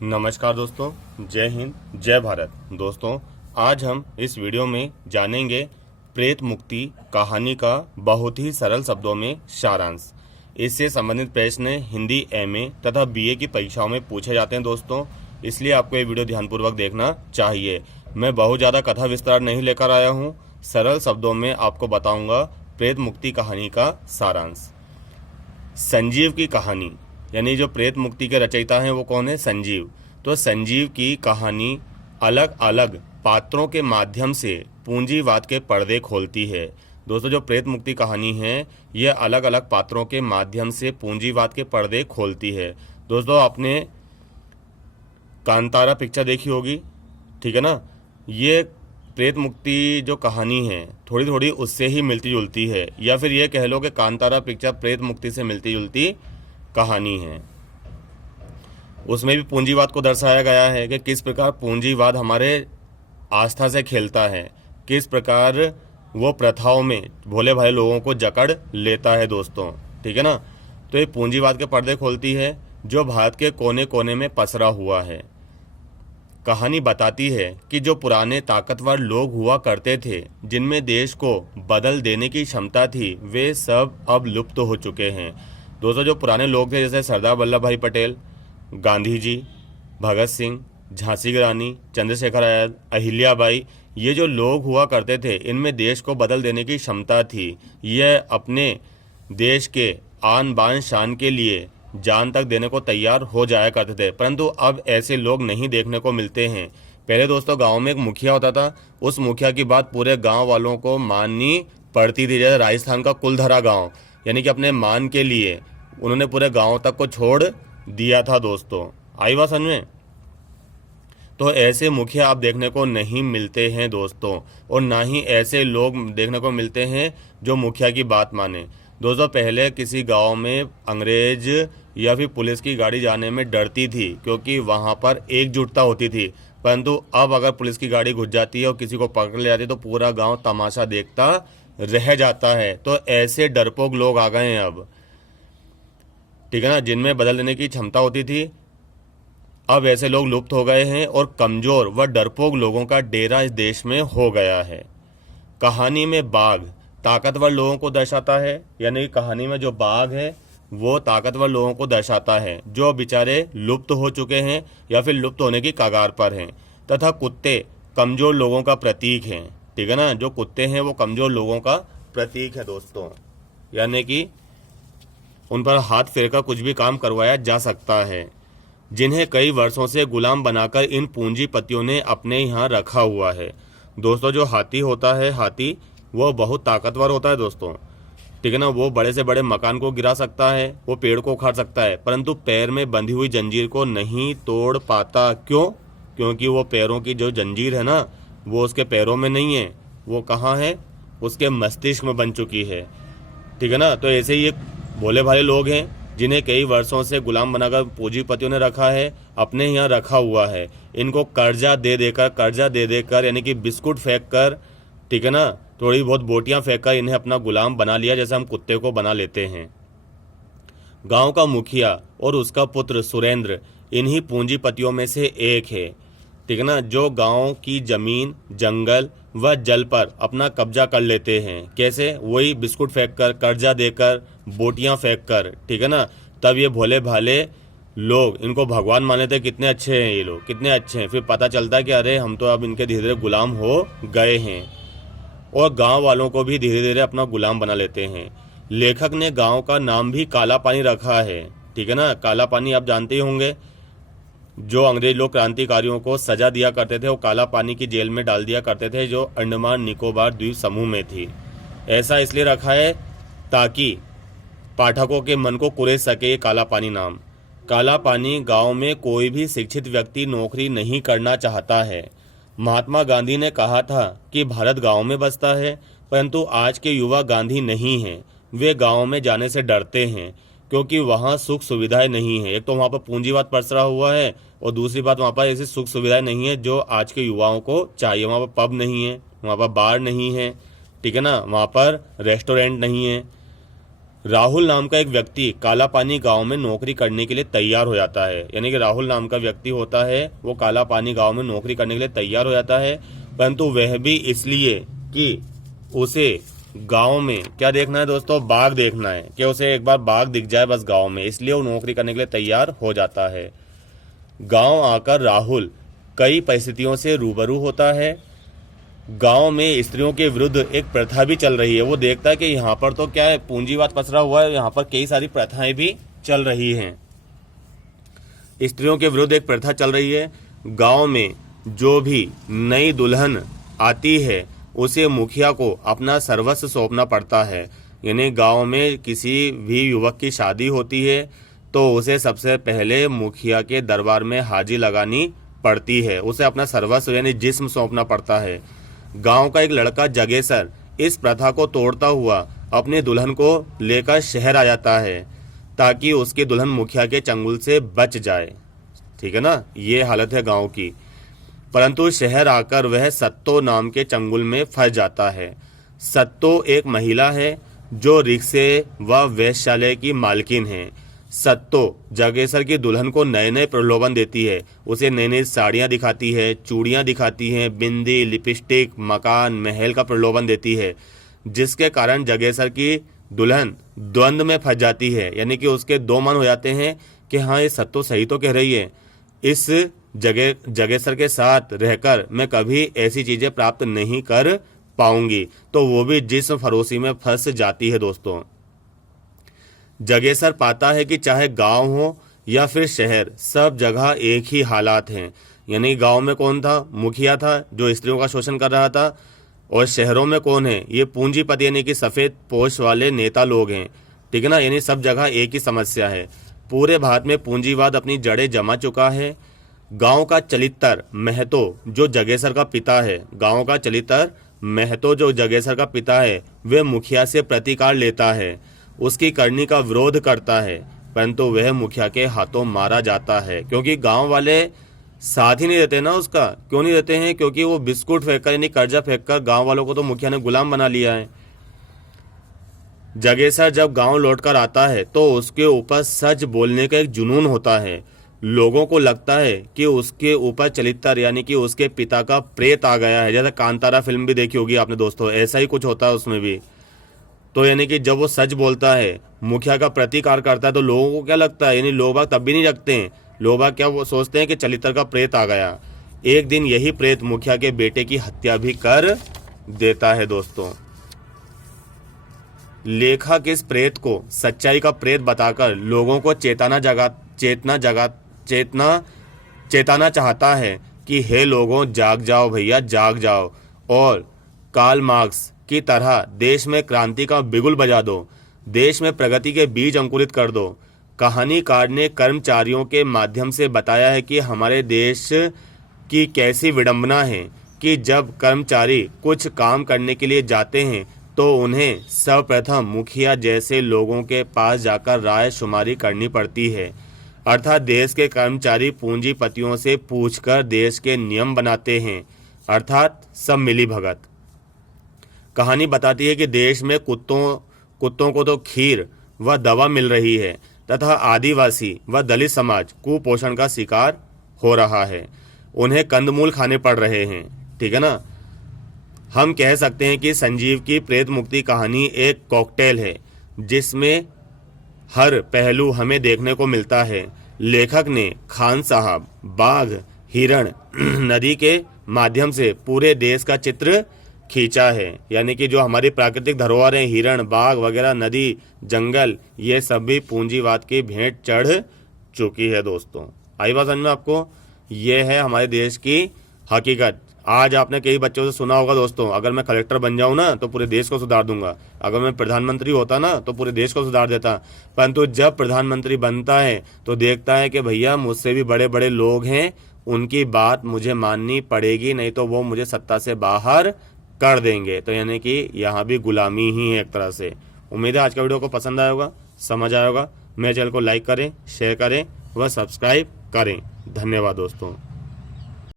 नमस्कार दोस्तों, जय हिंद, जय भारत। दोस्तों, आज हम इस वीडियो में जानेंगे प्रेत मुक्ति कहानी का बहुत ही सरल शब्दों में सारांश। इससे संबंधित प्रश्न हिंदी एमए तथा बीए की परीक्षाओं में पूछे जाते हैं दोस्तों, इसलिए आपको ये वीडियो ध्यानपूर्वक देखना चाहिए। मैं बहुत ज़्यादा कथा विस्तार नहीं लेकर आया हूँ, सरल शब्दों में आपको बताऊँगा प्रेत मुक्ति कहानी का सारांश। संजीव की कहानी, यानी जो प्रेत मुक्ति के रचयिता हैं वो कौन है? संजीव। तो संजीव की कहानी अलग अलग पात्रों के माध्यम से पूंजीवाद के पर्दे खोलती है। दोस्तों, जो प्रेत मुक्ति कहानी है ये अलग अलग पात्रों के माध्यम से पूंजीवाद के पर्दे खोलती है। दोस्तों, आपने कांतारा पिक्चर देखी होगी, ठीक है ना? ये प्रेत मुक्ति जो कहानी है थोड़ी थोड़ी उससे ही मिलती जुलती है, या फिर ये कह लो कि कांतारा पिक्चर प्रेत मुक्ति से मिलती जुलती कहानी है। उसमें भी पूंजीवाद को दर्शाया गया है कि किस प्रकार पूंजीवाद हमारे आस्था से खेलता है, किस प्रकार वो प्रथाओं में भोले भाले लोगों को जकड़ लेता है दोस्तों, ठीक है ना? तो ये पूंजीवाद के पर्दे खोलती है जो भारत के कोने कोने में पसरा हुआ है। कहानी बताती है कि जो पुराने ताकतवर लोग हुआ करते थे, जिनमें देश को बदल देने की क्षमता थी, वे सब अब लुप्त हो चुके हैं। दोस्तों, जो पुराने लोग थे जैसे सरदार वल्लभ भाई पटेल, गांधी जी, भगत सिंह, झांसी की रानी, चंद्रशेखर आजाद, अहिल्याबाई, ये जो लोग हुआ करते थे इनमें देश को बदल देने की क्षमता थी। यह अपने देश के आन बान शान के लिए जान तक देने को तैयार हो जाया करते थे, परंतु अब ऐसे लोग नहीं देखने को मिलते हैं। पहले दोस्तों गांव में एक मुखिया होता था, उस मुखिया की बात पूरे गांव वालों को माननी पड़ती थी। जैसे राजस्थान का कुलधरा गांव, यानी कि अपने मान के लिए उन्होंने पूरे गांव तक को छोड़ दिया था दोस्तों। आई बात समझ में? तो ऐसे मुखिया आप देखने को नहीं मिलते हैं दोस्तों, और ना ही ऐसे लोग देखने को मिलते हैं जो मुखिया की बात माने। दोस्तों, पहले किसी गांव में अंग्रेज या फिर पुलिस की गाड़ी जाने में डरती थी क्योंकि वहां पर एकजुटता होती थी, परंतु अब अगर पुलिस की गाड़ी घुस जाती है और किसी को पकड़ ले जाती है तो पूरा गांव तमाशा देखता रह जाता है। तो ऐसे डरपोक लोग आ गए हैं अब, ठीक है ना, जिनमें बदल देने की क्षमता होती थी। अब ऐसे लोग लुप्त हो गए हैं और कमजोर व डरपोक लोगों का डेरा इस देश में हो गया है। कहानी में बाघ ताकतवर लोगों को दर्शाता है, यानी कहानी में जो बाघ है वो ताकतवर लोगों को दर्शाता है जो बेचारे लुप्त हो चुके हैं या फिर लुप्त होने की कगार पर हैं, तथा कुत्ते कमजोर लोगों का प्रतीक हैं, ठीक है ना? जो कुत्ते हैं वो कमजोर लोगों का प्रतीक है दोस्तों, यानी कि उन पर हाथ फेरकर कुछ भी काम करवाया जा सकता है, जिन्हें कई वर्षों से गुलाम बनाकर इन पूंजीपतियों ने अपने यहाँ रखा हुआ है। दोस्तों, जो हाथी होता है, हाथी वो बहुत ताकतवर होता है दोस्तों, ठीक है ना? वो बड़े से बड़े मकान को गिरा सकता है, वो पेड़ को उखाड़ सकता है, परंतु पैर में बंधी हुई जंजीर को नहीं तोड़ पाता। क्यों? क्योंकि वो पैरों की जो जंजीर है ना, वो उसके पैरों में नहीं है, वो कहाँ है? उसके मस्तिष्क में बन चुकी है, ठीक है ना? तो ऐसे ही एक भोले भाले लोग हैं जिन्हें कई वर्षों से गुलाम बनाकर पूंजीपतियों ने रखा है, अपने यहाँ रखा हुआ है। इनको कर्जा दे देकर यानी कि बिस्कुट फेंक कर, ठीक है ना, थोड़ी बहुत बोटियां फेंक कर इन्हें अपना गुलाम बना लिया, जैसे हम कुत्ते को बना लेते हैं। गांव का मुखिया और उसका पुत्र सुरेंद्र इन्हीं पूंजीपतियों में से एक है, ठीक है ना, जो गांव की जमीन, जंगल व जल पर अपना कब्जा कर लेते हैं। कैसे? वही बिस्कुट फेंक कर, कर्जा देकर, बोटियां फेंक कर, ठीक है ना? तब ये भोले भाले लोग इनको भगवान माने थे। कितने अच्छे हैं ये लोग, कितने अच्छे हैं। फिर पता चलता है कि अरे हम तो अब इनके धीरे धीरे गुलाम हो गए हैं, और गांव वालों को भी धीरे धीरे अपना गुलाम बना लेते हैं। लेखक ने गांव का नाम भी काला पानी रखा है, ठीक है ना? काला पानी आप जानते ही होंगे, जो अंग्रेज लोग क्रांतिकारियों को सजा दिया करते थे वो काला पानी की जेल में डाल दिया करते थे, जो अंडमान निकोबार द्वीप समूह में थी। ऐसा इसलिए रखा है ताकि पाठकों के मन को कुरेद सके ये काला पानी नाम। काला पानी गांव में कोई भी शिक्षित व्यक्ति नौकरी नहीं करना चाहता है। महात्मा गांधी ने कहा था कि भारत गांव में बसता है, परंतु आज के युवा गांधी नहीं हैं। वे गांव में जाने से डरते हैं क्योंकि वहाँ सुख सुविधाएं नहीं है। एक तो वहाँ पर पूंजीवाद पसरा हुआ है, और दूसरी बात वहाँ पर ऐसी सुख सुविधाएं नहीं है जो आज के युवाओं को चाहिए। वहाँ पर पब नहीं है, वहाँ पर बार नहीं है, ठीक है ना, वहाँ पर रेस्टोरेंट नहीं है, राहुल नाम का एक व्यक्ति कालापानी गांव में नौकरी करने के लिए तैयार हो जाता है। यानी कि राहुल नाम का व्यक्ति होता है, वो कालापानी गांव में नौकरी करने के लिए तैयार हो जाता है, परंतु वह भी इसलिए कि उसे गांव में क्या देखना है दोस्तों, बाघ देखना है, कि उसे एक बार बाघ दिख जाए बस गांव में, इसलिए वो नौकरी करने के लिए तैयार हो जाता है। गांव आकर राहुल कई परिस्थितियों से रूबरू होता है। गांव में स्त्रियों के विरुद्ध एक प्रथा भी चल रही है। वो देखता है कि यहाँ पर तो क्या है, पूंजीवाद पसरा हुआ है, यहाँ पर कई सारी प्रथाएं भी चल रही हैं। स्त्रियों के विरुद्ध एक प्रथा चल रही है। गांव में जो भी नई दुल्हन आती है उसे मुखिया को अपना सर्वस्व सौंपना पड़ता है। यानी गांव में किसी भी युवक की शादी होती है तो उसे सबसे पहले मुखिया के दरबार में हाजिरी लगानी पड़ती है, उसे अपना सर्वस्व यानी जिस्म सौंपना पड़ता है। गांव का एक लड़का जगेसर इस प्रथा को तोड़ता हुआ अपने दुल्हन को लेकर शहर आ जाता है ताकि उसकी दुल्हन मुखिया के चंगुल से बच जाए। ठीक है ना, ये हालत है गांव की। परंतु शहर आकर वह सत्तो नाम के चंगुल में फंस जाता है। सत्तो एक महिला है जो रिक्शे व वेश्यालय की मालकिन है। सत्तो जगेसर की दुल्हन को नए नए प्रलोभन देती है, उसे नई नई साड़ियाँ दिखाती है, चूड़ियाँ दिखाती हैं, बिंदी, लिपस्टिक, मकान, महल का प्रलोभन देती है, जिसके कारण जगेसर की दुल्हन द्वंद्व में फंस जाती है। यानी कि उसके दो मन हो जाते हैं कि हाँ, ये सत्तो सही तो कह रही है, इस जगेसर के साथ रहकर मैं कभी ऐसी चीज़ें प्राप्त नहीं कर पाऊंगी, तो वो भी जिस्म फरोशी में फंस जाती है दोस्तों। जगेसर पाता है कि चाहे गांव हो या फिर शहर, सब जगह एक ही हालात हैं। यानी गांव में कौन था, मुखिया था जो स्त्रियों का शोषण कर रहा था, और शहरों में कौन है, ये पूंजीपति यानी कि सफ़ेद पोश वाले नेता लोग हैं। ठीक है ना, यानी सब जगह एक ही समस्या है। पूरे भारत में पूंजीवाद अपनी जड़ें जमा चुका है। गांव का चलितर महतो जो जगेसर का पिता है, गांव का चलितर महतो जो जगेसर का पिता है, वह मुखिया से प्रतिकार लेता है, उसकी करनी का विरोध करता है, परंतु वह मुखिया के हाथों मारा जाता है। क्योंकि गांव वाले साथ ही नहीं देते ना उसका। क्यों नहीं देते हैं, क्योंकि वो बिस्कुट फेंककर यानी कर्जा फेंककर गांव वालों को तो मुखिया ने गुलाम बना लिया है। जगेसर जब गांव लौटकर आता है तो उसके ऊपर सच बोलने का एक जुनून होता है। लोगों को लगता है कि उसके ऊपर चलितर यानी कि उसके पिता का प्रेत आ गया है। जैसे कांतारा फिल्म भी देखी होगी आपने दोस्तों, ऐसा ही कुछ होता है उसमें भी। तो यानी कि जब वो सच बोलता है, मुखिया का प्रतिकार करता है, तो लोगों को क्या लगता है, यानी लोग तब भी नहीं रखते हैं। लोग क्या वो सोचते हैं कि चलितर का प्रेत आ गया। एक दिन यही प्रेत मुखिया के बेटे की हत्या भी कर देता है दोस्तों। लेखक इस प्रेत को सच्चाई का प्रेत बताकर लोगों को चेताना चाहता है कि हे लोगों, जाग जाओ भैया, जाग जाओ, और कार्ल मार्क्स की तरह देश में क्रांति का बिगुल बजा दो, देश में प्रगति के बीज अंकुरित कर दो। कहानीकार ने कर्मचारियों के माध्यम से बताया है कि हमारे देश की कैसी विडंबना है कि जब कर्मचारी कुछ काम करने के लिए जाते हैं तो उन्हें सर्वप्रथम मुखिया जैसे लोगों के पास जाकर राय शुमारी करनी पड़ती है। अर्थात देश के कर्मचारी पूंजीपतियों से पूछकर देश के नियम बनाते हैं, अर्थात सब मिली भगत। कहानी बताती है कि देश में कुत्तों को तो खीर व दवा मिल रही है तथा आदिवासी व दलित समाज कुपोषण का शिकार हो रहा है, उन्हें कंदमूल खाने पड़ रहे हैं। ठीक है ना, हम कह सकते हैं कि संजीव की प्रेत मुक्ति कहानी एक कॉकटेल है जिसमें हर पहलू हमें देखने को मिलता है। लेखक ने खान साहब, बाघ, हिरण, नदी के माध्यम से पूरे देश का चित्र खींचा है। यानी कि जो हमारी प्राकृतिक धरोहर हैं, हिरण, बाघ वगैरह, नदी, जंगल, ये सभी पूंजीवाद की भेंट चढ़ चुकी है दोस्तों। आई बात समझ में आपको? ये है हमारे देश की हकीकत। आज आपने कई बच्चों से सुना होगा दोस्तों, अगर मैं कलेक्टर बन जाऊं ना तो पूरे देश को सुधार दूंगा, अगर मैं प्रधानमंत्री होता ना तो पूरे देश को सुधार देता। परंतु जब प्रधानमंत्री बनता है तो देखता है कि भैया मुझसे भी बड़े बड़े लोग हैं, उनकी बात मुझे माननी पड़ेगी, नहीं तो वो मुझे सत्ता से बाहर कर देंगे। तो यानी कि यहाँ भी गुलामी ही है एक तरह से। उम्मीद है आज का वीडियो को पसंद आया होगा, समझ आया होगा। मेरे चैनल को लाइक करें, शेयर करें व सब्सक्राइब करें। धन्यवाद दोस्तों।